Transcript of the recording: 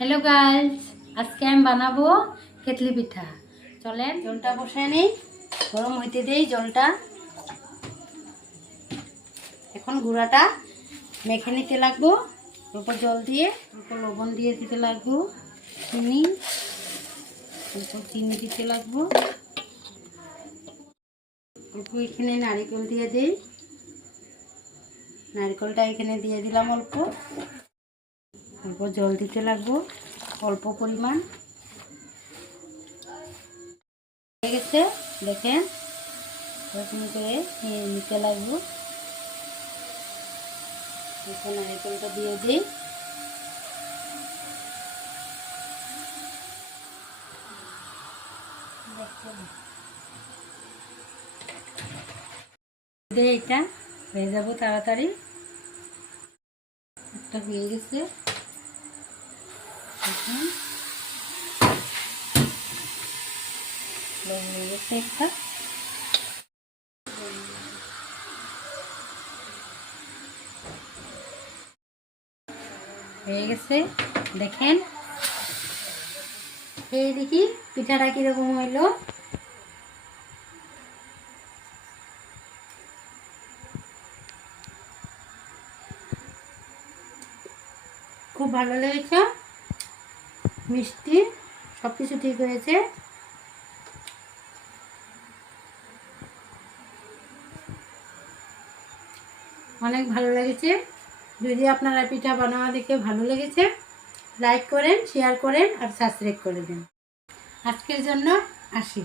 Hello guys, आज के हम बनाबो केतली पिठा। चलें जलटा बसाय नेই, गरम হইতে দেই জলটা। এখন গুঁড়াটা মেখে নিতে লাগবো। অল্প জল দিয়ে অল্প লবণ দিয়ে দিতে লাগবো, চিনি অল্প চিনি দিতে লাগবো, অল্প এখানে নারকেল দিয়ে দেই। নারকেলটা এখানে দিয়ে দিলাম অল্প অল্প জল দিতে লাগবো, অল্প পরিমাণ হয়ে গেছে। দেখেন এরকম করে নিতে লাগবো। এখন নারকেলটা দিয়ে দিই, এটা হয়ে যাব তাড়াতাড়ি। একটা হয়ে গেছে, হয়ে গেছে একটা। হয়ে গেছে দেখেন। এই দেখি পিঠাটা কিরকম হইলো। খুব ভালো লেগেছে, মিষ্টি সবকিছু ঠিক হয়েছে। অনেক ভালো লেগেছে। যদি আপনারা পিঠা বানানো দেখে ভালো লেগেছে, লাইক করেন, শেয়ার করেন আর সাবস্ক্রাইব করে দেন। আজকের জন্য আসি।